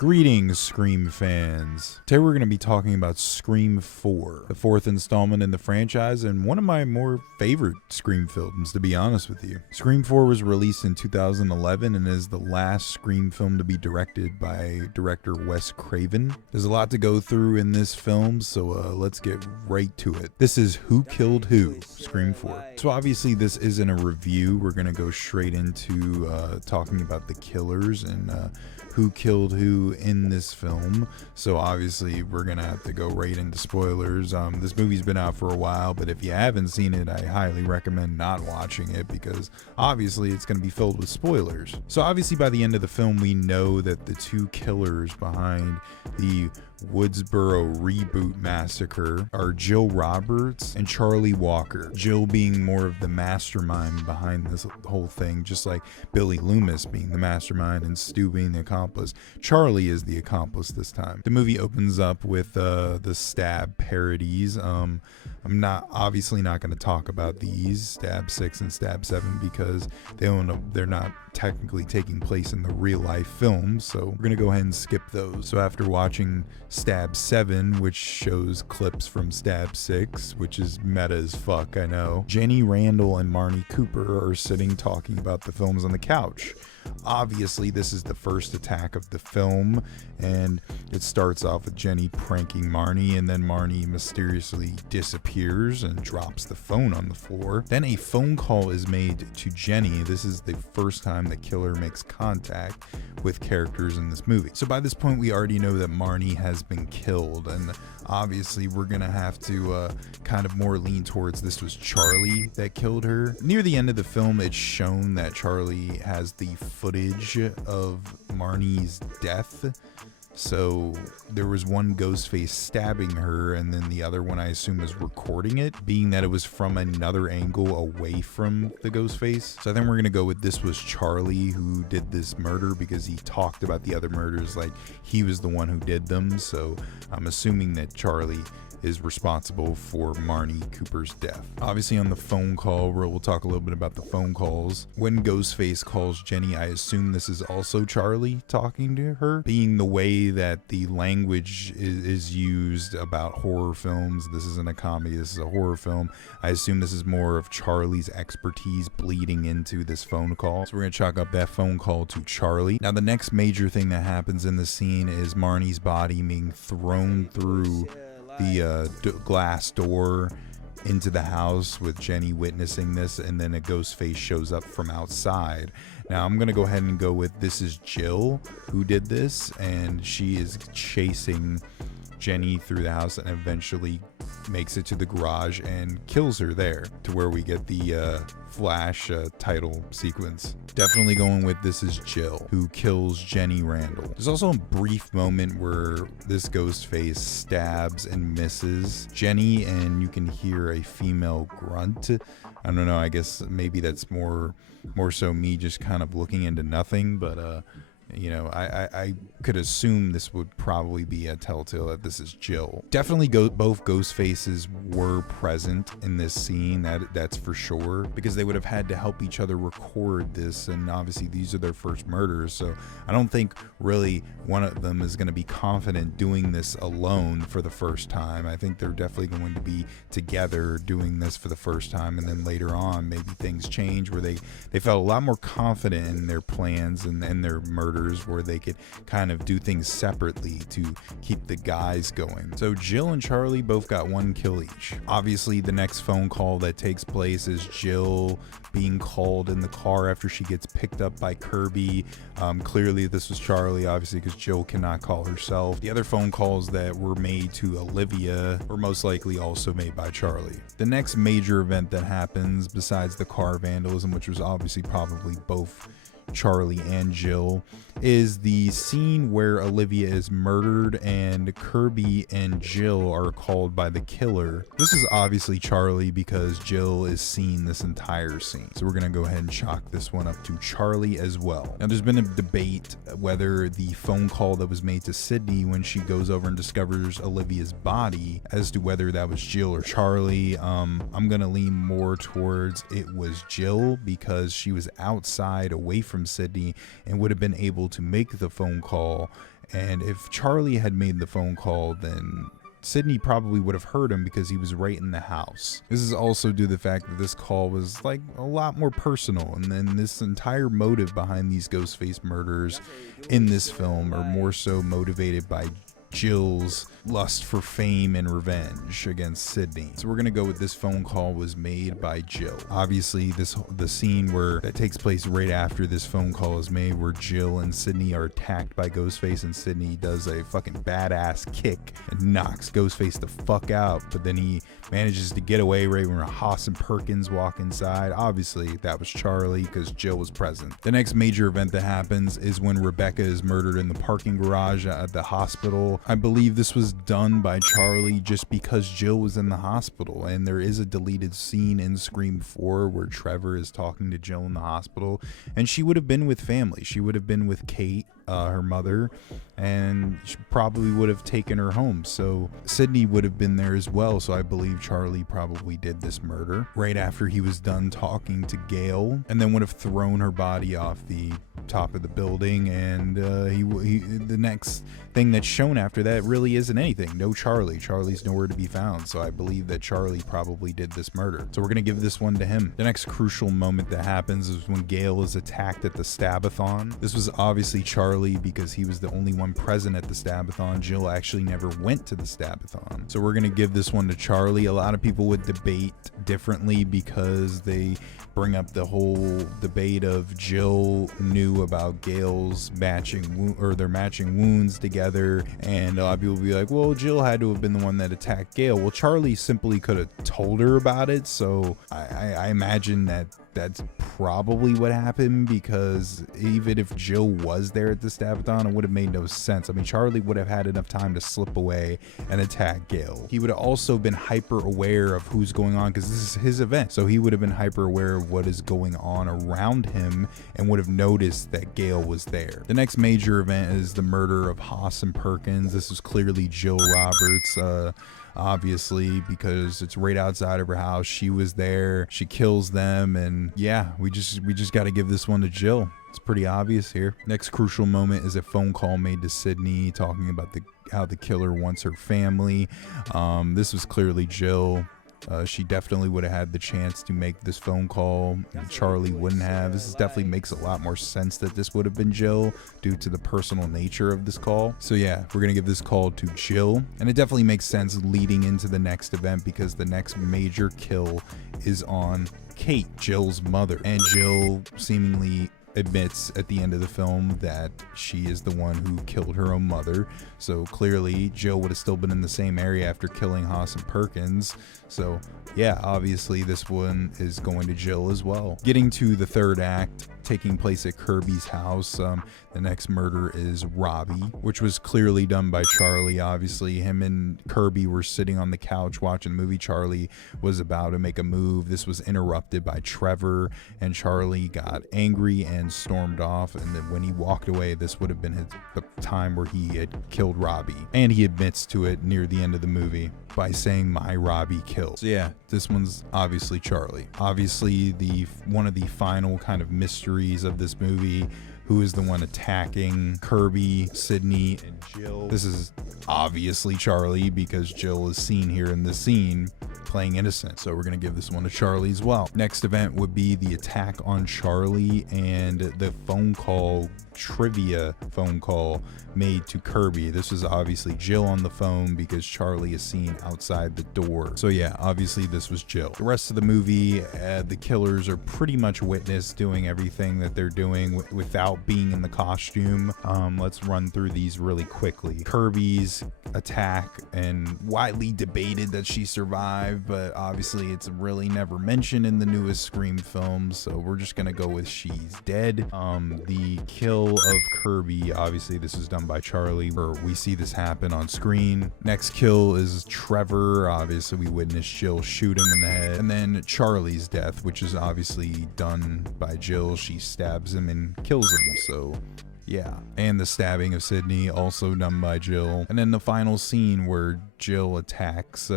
Greetings, Scream fans. Today we're going to be talking about Scream 4, the fourth installment in the franchise and one of my more favorite Scream films, to be honest with you. Scream 4 was released in 2011 and is the last Scream film to be directed by director Wes Craven. There's a lot to go through in this film, so let's get right to it. This is Who Killed Who, Scream 4. So obviously this isn't a review. We're going to go straight into talking about the killers and who killed who in this film. So obviously we're gonna have to go right into spoilers. This movie's been out for a while, but if you haven't seen it, I highly recommend not watching it because obviously it's gonna be filled with spoilers. So obviously by the end of the film we know that the two killers behind the Woodsboro reboot massacre are Jill Roberts and Charlie Walker. Jill being more of the mastermind behind this whole thing, just like Billy Loomis being the mastermind and Stu being the accomplice. Charlie is the accomplice this time. The movie opens up with the Stab parodies. I'm obviously not going to talk about these, Stab 6 and Stab 7, because they're not technically taking place in the real life film, so we're going to go ahead and skip those. So after watching Stab 7, which shows clips from Stab 6, which is meta as fuck, I know, Jenny Randall and Marnie Cooper are sitting talking about the films on the couch. Obviously this is the first attack of the film, and it starts off with Jenny pranking Marnie, and then Marnie mysteriously disappears and drops the phone on the floor. Then a phone call is made to Jenny. This is the first time the killer makes contact with characters in this movie. So by this point we already know that Marnie has been killed, and obviously we're gonna have to kind of more lean towards this was Charlie that killed her. Near the end of the film it's shown that Charlie has the footage of Marnie's death. So there was one ghost face stabbing her, and then the other one I assume is recording it, being that it was from another angle away from the ghost face. So I think we're gonna go with this was Charlie who did this murder, because he talked about the other murders like he was the one who did them. So I'm assuming that Charlie is responsible for Marnie Cooper's death. Obviously on the phone call, we'll talk a little bit about the phone calls. When Ghostface calls Jenny, I assume this is also Charlie talking to her, being the way that the language is used about horror films. This isn't a comedy, this is a horror film. I assume this is more of Charlie's expertise bleeding into this phone call. So we're gonna chalk up that phone call to Charlie. Now the next major thing that happens in the scene is Marnie's body being thrown through the glass door into the house, with Jenny witnessing this, and then a ghost face shows up from outside. Now I'm gonna go ahead and go with this is Jill who did this, and she is chasing Jenny through the house and eventually makes it to the garage and kills her there, to where we get the flash title sequence. Definitely going with this is Jill who kills Jenny Randall. There's also a brief moment where this ghost face stabs and misses Jenny, and you can hear a female grunt. I don't know, I guess maybe that's more so me just kind of looking into nothing, but you know, I could assume this would probably be a telltale that this is Jill. Definitely both ghost faces were present in this scene, that's for sure, because they would have had to help each other record this, and obviously these are their first murders, so I don't think really one of them is going to be confident doing this alone for the first time. I think they're definitely going to be together doing this for the first time, and then later on maybe things change where they felt a lot more confident in their plans and their murders, where they could kind of do things separately to keep the guys going. So Jill and Charlie both got one kill each. Obviously the next phone call that takes place is Jill being called in the car after she gets picked up by Kirby. Clearly this was Charlie, obviously, because Jill cannot call herself. The other phone calls that were made to Olivia were most likely also made by Charlie. The next major event that happens, besides the car vandalism, which was obviously probably both Charlie and Jill, is the scene where Olivia is murdered and Kirby and Jill are called by the killer. This is obviously Charlie because Jill is seeing this entire scene. So we're gonna go ahead and chalk this one up to Charlie as well. Now there's been a debate whether the phone call that was made to Sydney when she goes over and discovers Olivia's body, as to whether that was Jill or Charlie. I'm gonna lean more towards it was Jill because she was outside away from Sydney and would have been able to make the phone call And if Charlie had made the phone call, then Sidney probably would have heard him because he was right in the house. This is also due to the fact that this call was like a lot more personal, and then this entire motive behind these Ghostface murders in this film are more so motivated by Jill's lust for fame and revenge against Sidney. So we're gonna go with this phone call was made by Jill. Obviously, the scene that takes place right after this phone call is made, where Jill and Sidney are attacked by Ghostface, and Sidney does a fucking badass kick and knocks Ghostface the fuck out. But then he manages to get away right when Haas and Perkins walk inside. Obviously, that was Charlie because Jill was present. The next major event that happens is when Rebecca is murdered in the parking garage at the hospital. I believe this was done by Charlie just because Jill was in the hospital, and there is a deleted scene in Scream 4 where Trevor is talking to Jill in the hospital, and she would have been with family. She would have been with Kate, her mother, and she probably would have taken her home. So Sidney would have been there as well. So I believe Charlie probably did this murder right after he was done talking to Gail, and then would have thrown her body off the top of the building. And the next thing that's shown after that really isn't anything. No Charlie. Charlie's nowhere to be found. So I believe that Charlie probably did this murder. So we're gonna give this one to him. The next crucial moment that happens is when Gail is attacked at the Stabathon. This was obviously Charlie because he was the only one present at the Stabathon. Jill actually never went to the Stabathon. So we're gonna give this one to Charlie. A lot of people would debate differently because they bring up the whole debate of Jill knew about Gail's their matching wounds together, and a lot of people will be like, well, Jill had to have been the one that attacked Gail. Well, Charlie simply could have told her about it, so I imagine that's probably what happened, because even if Jill was there at the Stabathon, it would have made no sense. I mean, Charlie would have had enough time to slip away and attack Gail. He would have also been hyper aware of who's going on because this is his event, so he would have been hyper aware of what is going on around him and would have noticed that Gail was there. The next major event is the murder of Haas and Perkins. This was clearly Jill Roberts, obviously, because it's right outside of her house. She was there, she kills them, and yeah, we just got to give this one to Jill. It's pretty obvious here. Next crucial moment is a phone call made to Sidney talking about how the killer wants her family. This was clearly Jill. She definitely would have had the chance to make this phone call, and Charlie wouldn't have. This definitely makes a lot more sense that this would have been Jill due to the personal nature of this call. So yeah, we're gonna give this call to Jill, and it definitely makes sense leading into the next event because the next major kill is on Kate, Jill's mother, and Jill seemingly admits at the end of the film that she is the one who killed her own mother. So clearly Jill would have still been in the same area after killing Haas and Perkins. So yeah, obviously this one is going to Jill as well. Getting to the third act, taking place at Kirby's house. The next murder is Robbie, which was clearly done by Charlie. Obviously, him and Kirby were sitting on the couch watching the movie. Charlie was about to make a move. This was interrupted by Trevor, and Charlie got angry and stormed off. And then when he walked away, this would have been the time where he had killed Robbie. And he admits to it near the end of the movie by saying, "My Robbie killed." So yeah, this one's obviously Charlie. Obviously, one of the final kind of mysteries of this movie, who is the one attacking Kirby, Sidney, and Jill. This is obviously Charlie because Jill is seen here in this scene playing innocent. So we're going to give this one to Charlie as well. Next event would be the attack on Charlie and the trivia phone call made to Kirby. This is obviously Jill on the phone because Charlie is seen outside the door. So yeah, obviously this was Jill. The rest of the movie, the killers are pretty much witnessed doing everything that they're doing without being in the costume. Let's run through these really quickly. Kirby's attack, and widely debated that she survived, but obviously it's really never mentioned in the newest Scream films, so we're just gonna go with she's dead. The kill of Kirby, obviously this was done by Charlie, or we see this happen on screen. Next kill is Trevor. Obviously we witnessed Jill shoot him in the head. And then Charlie's death, which is obviously done by Jill. She stabs him and kills him, so yeah. And the stabbing of Sidney, also done by Jill. And then the final scene where Jill attacks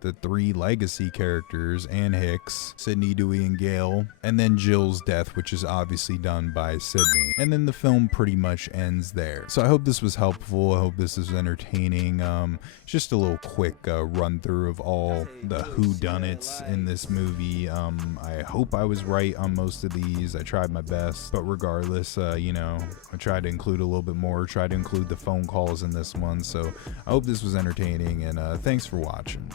the three legacy characters, Anne Hicks, Sydney, Dewey, and Gale, and then Jill's death, which is obviously done by Sydney. And then the film pretty much ends there. So I hope this was helpful. I hope this is entertaining. Just a little quick run through of all the whodunits in this movie. I hope I was right on most of these. I tried my best, but regardless, you know, I tried to include a little bit more, tried to include the phone calls in this one. So I hope this was entertaining, and thanks for watching.